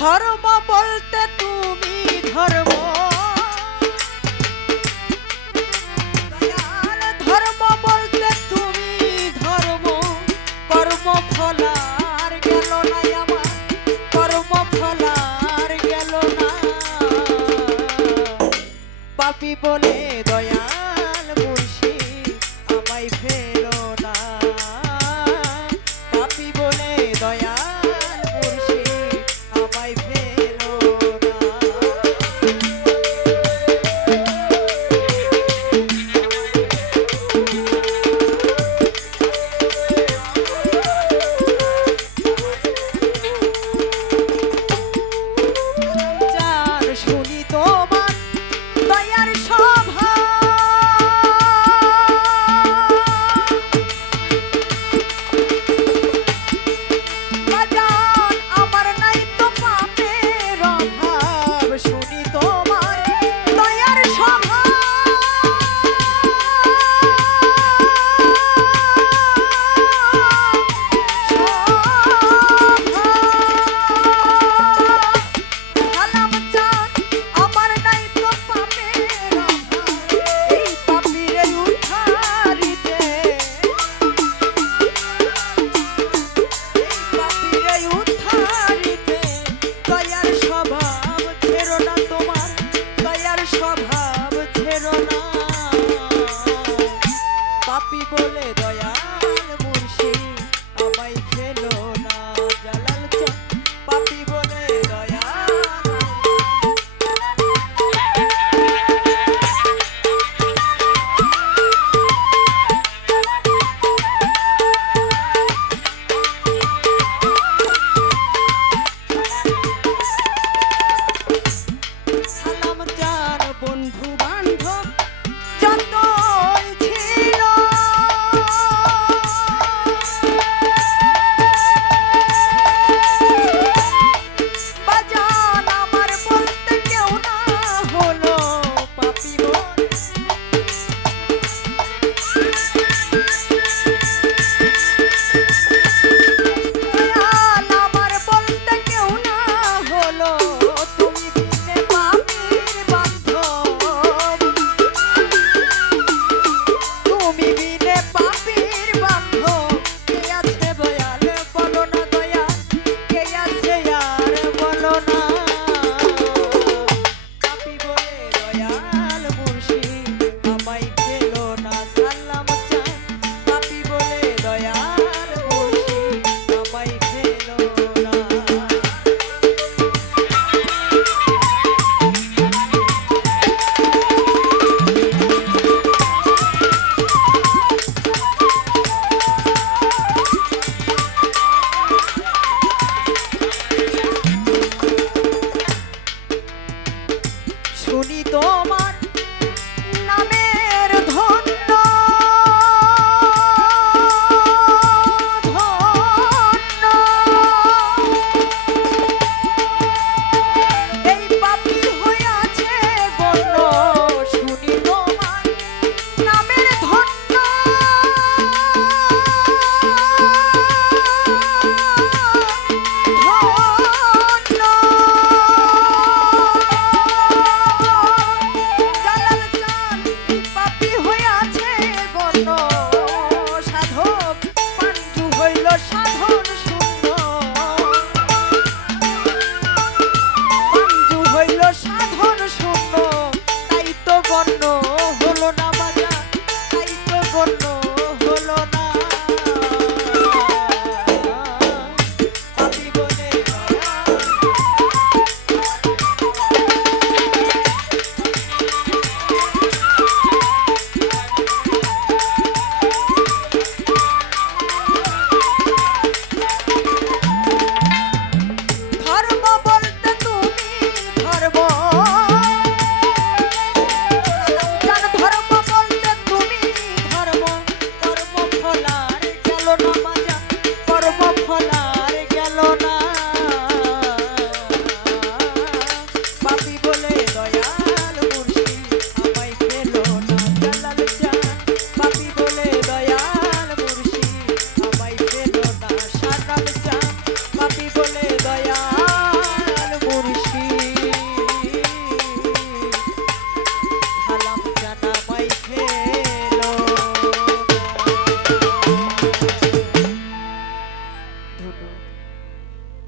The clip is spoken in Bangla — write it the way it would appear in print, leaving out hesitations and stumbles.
ধর্ম বলতে তুমি ধর্ম, দয়াল ধর্ম বলতে তুমি ধর্ম, কর্ম ফলার গেল না আমার, কর্ম ফলার গেল না। পাপী বলে দয়াল মুর্শিদ আমায় ফেলো না, পাপী বলে দয়াল মুর্শিদ আমায় ফেলো না। চার শুনি তোমার দয়ার সভা, বাজান আমার নাই তো পাপের অভাব, শুনি তোমার দয়ার সভা। সালাম চান আমার নাই তো পাপের অভাব, এই পাপীরে উদ্ধারিতে, এই পাপীরে উদ্ধারিতে দয়ার স্বভাব ছেড়ো না তোমার, দয়ার স্বভাব ছেড়ো না। পাপী বলে দয়াল মুর্শিদ আমায় ফেলো না, জালাল চাঁদ পাপী বলে দয়াল। সালাম চার বন্ধু বান্ধব যতই ছিল, বাজান আমার বলতে কেউ না হলো, পাপী বলে দয়াল আমার বলতে কেউ না হলো, তুমি বিনে পাপীর বান্ধব, তুমি বিনে পাপীর বান্ধব, কে আছে দয়াল বলো না দয়াল, কে আছে আর বলো না। পাপী বলে দয়াল মুর্শিদ আমায় ফেলো না, সালাম চান পাপী বলে দয়াল মুর্শিদ আমায় ফেলো না। শুনি তোমার নামের ধন্য, ধন্য এই পাপী হইয়াছে গণ্য, শুনি তোমার নামের ধন্য, ধন্য জালাল চাঁদ এই পাপী হইয়াছে গণ্য, সাধক পাঞ্জু হইল সাধন শূন্য, পাঞ্জু হইল সাধন শূন্য, তাই তো গণ্য হলো না বাজার, তাই তো গণ্য হলো না। পাপী বলে দয়াল ধর্ম